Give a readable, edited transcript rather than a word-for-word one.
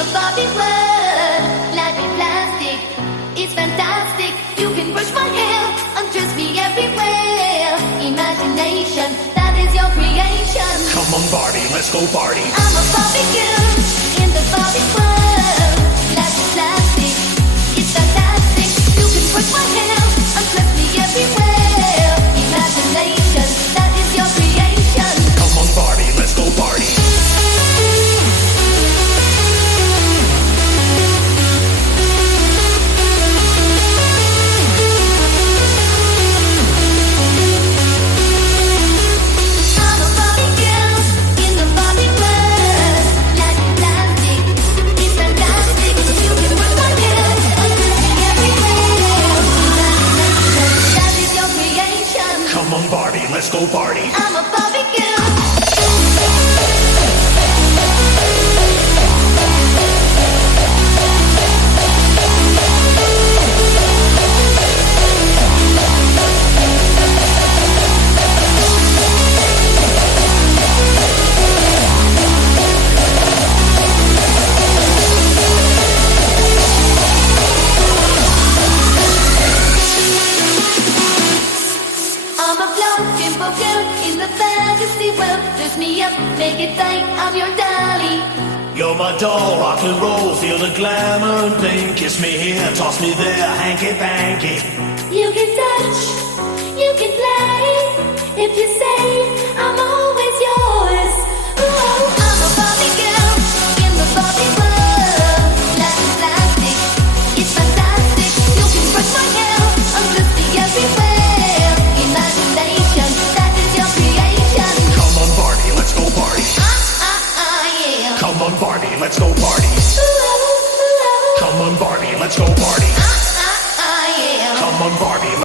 the Barbie world. Life in plastic, it's fantastic. You can brush my hair, undress me everywhere. Imagination, that is your creation. Come on Barbie, let's go party. I'm a Barbie girl in the Barbie world. Life is plastic, it's fantastic. You can brush my hair, undress me everywhere. Imagination, that is your creation. Come on Barbie, let's go party. Come on Barbie, let's go party. I'm a Barbie girl. I'm a simple girl in the fantasy world. Dress me up, make it tight, I'm your dolly. You're my doll, rock and roll, feel the glamour and bling. Kiss me here, toss me there, hanky panky. You can touch, you can play. If you say I'm always yours. Ooh, I'm a Barbie girl in the Barbie world. Life is plastic, it's fantastic. You can brush my hair, undress me everywhere. Imagination, that is your creation. Come on Barbie, let's go party. Yeah. Come on Barbie, let's go party. Ooh, Come on Barbie, let's go party. yeah. Come on Barbie.